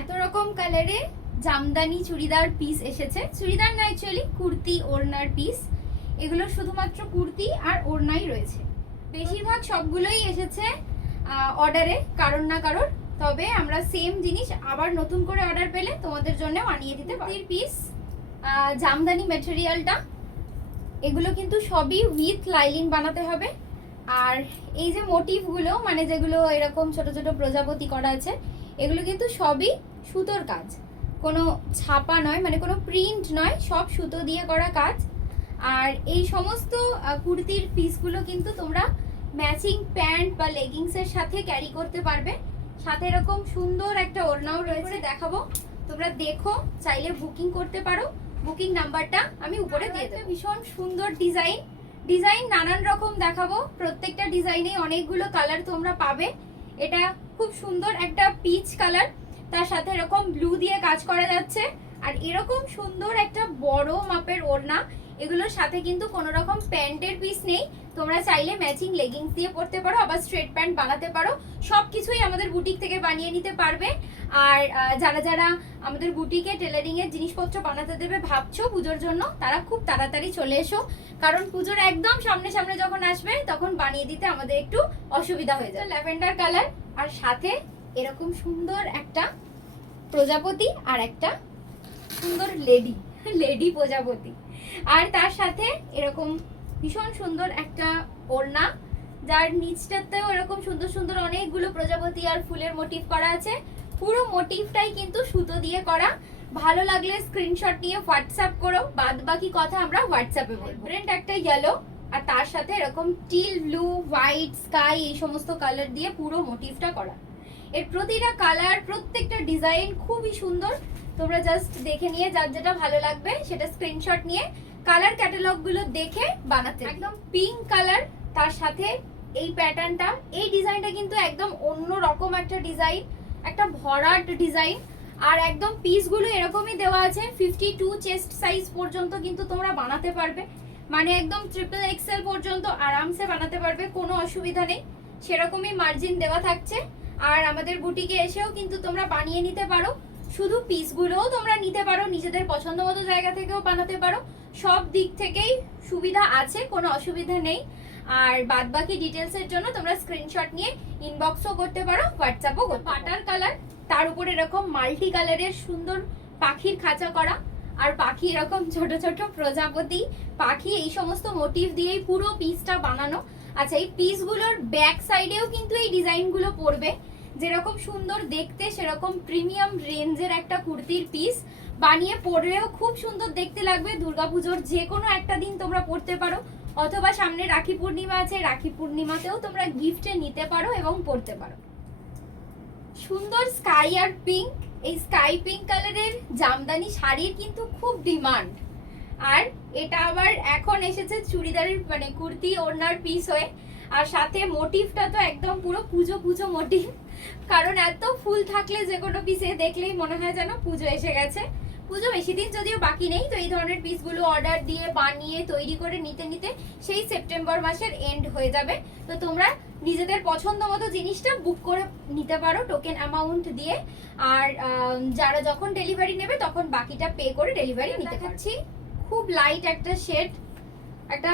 এত রকম কালারে জামদানি চুড়িদার পিস এসেছে, চুড়িদার না অ্যাকচুয়ালি কুর্তি ওড়নার পিস। এগুলো শুধুমাত্র কুর্তি আর ওড়নাই রয়েছে। বেশিরভাগ সবগুলোই এসেছে অর্ডারে, কারণ না কারোর। তবে আমরা সেম জিনিস আবার নতুন করে অর্ডার পেলে তোমাদের জন্য বানিয়ে দিতে পারি। পিস জামদানি ম্যাটেরিয়ালটা, এগুলো কিন্তু সবই উইথ লাইলিন বানাতে হবে। আর এই যে মোটিভগুলো, মানে যেগুলো এরকম ছোট ছোট প্রজাপতি করা আছে, এগুলো কিন্তু সবই সুতোর কাজ, কোনো ছাপা নয়, মানে কোনো প্রিন্ট নয়, সব সুতো দিয়ে করা কাজ। আর এই সমস্ত কুর্তির পিসগুলো কিন্তু তোমরা ম্যাচিং প্যান্ট বা লেগিংসের সাথে ক্যারি করতে পারবে। সাথে এরকম সুন্দর একটা ওড়নাও রয়েছে, দেখাবো, তোমরা দেখো, চাইলে বুকিং করতে পারো। বুকিং নাম্বারটা আমি উপরে দিয়ে দেবো। ভীষণ সুন্দর ডিজাইন নানান রকম দেখাবো। প্রত্যেকটা ডিজাইনে অনেকগুলো কালার তোমরা পাবে। এটা খুব সুন্দর একটা পিচ কালার, তার সাথে এরকম ব্লু দিয়ে কাজ করা যাচ্ছে। আর এরকম সুন্দর একটা বড় মাপের ওড়না, এগুলোর সাথে কিন্তু কোনো রকম প্যান্টের পিস নেই। তোমরা চাইলে ম্যাচিং লেগিংস দিয়ে পরতে পারো, আবার স্ট্রেট প্যান্ট বানাতে পারো। সব কিছুই আমাদের বুটিক থেকে বানিয়ে নিতে পারবে। আর যারা যারা আমাদের বুটিকে টেলারিং এর জিনিসপত্র বানাতে দেবে ভাবছো পুজোর জন্য, তারা খুব তাড়াতাড়ি চলে এসো, কারণ পুজোর একদম সামনে সামনে যখন আসবে তখন বানিয়ে দিতে আমাদের একটু অসুবিধা হয়ে যায়। ল্যাভেন্ডার কালার, আর সাথে এরকম সুন্দর একটা প্রজাপতি আর একটা সুন্দর লেডি প্রজাপতি, আর তার সাথে এরকম ভীষণ সুন্দর একটা ওড়না, যার নিচটাতেও এরকম সুন্দর সুন্দর অনেকগুলো প্রজাপতি আর ফুলের মোটিভ করা আছে। পুরো মোটিভটাই কিন্তু সুতো দিয়ে করা। ভালো লাগলে স্ক্রিনশট নিয়ে হোয়াটসঅ্যাপ করো, বাদ বাকি কথা আমরা হোয়াটসঅ্যাপে বলবো। ব্রেন্ড একটা ইয়েলো, আর তার সাথে এরকম টিল ব্লু, হোয়াইট, স্কাই, এই সমস্ত কালার দিয়ে পুরো মোটিভটা করা। এর প্রতিটা কালার, প্রত্যেকটা ডিজাইন খুবই সুন্দর। তোমরা জাস্ট দেখে নিয়ে যার যেটা ভালো লাগবে সেটা স্ক্রিনশট নিয়ে কালার ক্যাটালগ গুলো দেখে বানাতে। একদম পিঙ্ক কালার, তার সাথে এই প্যাটার্নটা, এই ডিজাইনটা কিন্তু একদম অন্য রকম একটা ডিজাইন, একটা ভরাট ডিজাইন। আর একদম পিসগুলো এরকমই দেওয়া আছে, 52 চেস্ট সাইজ পর্যন্ত কিন্তু তোমরা বানাতে পারবে, মানে একদম ট্রিপল এক্সেল পর্যন্ত আরামসে বানাতে পারবে, কোনো অসুবিধা নেই। সেরকমই মার্জিন দেওয়া থাকছে। আর আমাদের বুটিকে এসেও কিন্তু তোমরা বানিয়ে নিতে পারো। শুধু পিসগুলোও তোমরা নিতে পারো, নিজেদের পছন্দ মতো জায়গা থেকেও বানাতে পারো। সব দিক থেকেই সুবিধা আছে, কোনো অসুবিধা নেই। আর বাদ বাকি ডিটেলসের জন্য তোমরা স্ক্রিনশট নিয়ে ইনবক্সও করতে পারো, হোয়াটসঅ্যাপও করতে পারো। বাটার কালার, তার উপরে এরকম মাল্টি কালারের সুন্দর পাখির খাঁচা করা, আর পাখি এরকম ছোট ছোট প্রজাপতি পাখি, এই সমস্ত মোটিভ দিয়েই পুরো পিসটা বানানো। আচ্ছা, এই পিসগুলোর ব্যাক সাইডেও কিন্তু এই ডিজাইনগুলো পড়বে। যেরকম সুন্দর দেখতে, সেরকম প্রিমিয়াম রেঞ্জের একটা কুর্তির পিস বানিয়ে পরলেও খুব সুন্দর দেখতে লাগবে। দুর্গাপুজোর যে কোনো একটা দিন তোমরা পরতে পারো, অথবা সামনে রাখি পূর্ণিমা আছে, রাখি পূর্ণিমাতেও তোমরা গিফটে নিতে পারো এবং পরতে পারো। সুন্দর স্কাই আর পিঙ্ক, এই স্কাই পিঙ্ক কালারের জামদানি শাড়ির কিন্তু খুব ডিমান্ড। আর এটা আবার এখন এসেছে চুড়িদারের, মানে কুর্তি ওড়নার পিস হয়ে। আর সাথে মোটিভটা তো একদম পুরো পুজো পুজো মোটিভ, কারণ এত ফুল থাকলে যে কোনো পিসে দেখলেই মনে হয় যেন পুজো এসে গেছে। পুজো বেশি দিন যদিও বাকি নেই, তো এই ধরনের পিসগুলো অর্ডার দিয়ে বানিয়ে তৈরি করে নিতে নিতে সেই সেপ্টেম্বর মাসের এন্ড হয়ে যাবে। তো তোমরা নিজেদের পছন্দ মতো জিনিসটা বুক করে নিতে পারো টোকেন অ্যামাউন্ট দিয়ে। আর যারা যখন ডেলিভারি নেবে তখন বাকিটা পে করে ডেলিভারি নিতে পারছি। খুব লাইট একটা শেড, একটা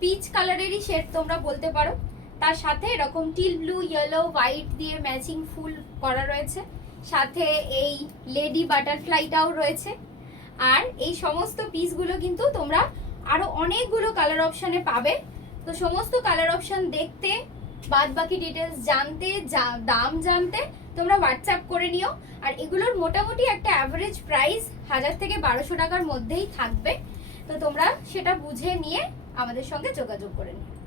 পিচ কালারেরই শেড তোমরা বলতে পারো। তার সাথে এরকম টিল ব্লু, ইয়েলো, হোয়াইট দিয়ে ম্যাচিং ফুল করা রয়েছে। সাথে এই লেডি বাটারফ্লাইটাও রয়েছে। আর এই সমস্ত পিসগুলো কিন্তু তোমরা আরো অনেকগুলো কালার অপশনে পাবে। তো সমস্ত কালার অপশন দেখতে, বাদ বাকি ডিটেলস জানতে, দাম জানতে তোমরা হোয়াটসঅ্যাপ করে নিও। আর এগুলোর মোটামুটি একটা অ্যাভারেজ প্রাইস 1000 থেকে 1200 টাকার মধ্যেই থাকবে। তো তোমরা সেটা বুঝে নিয়ে আমাদের সঙ্গে যোগাযোগ করে নিও।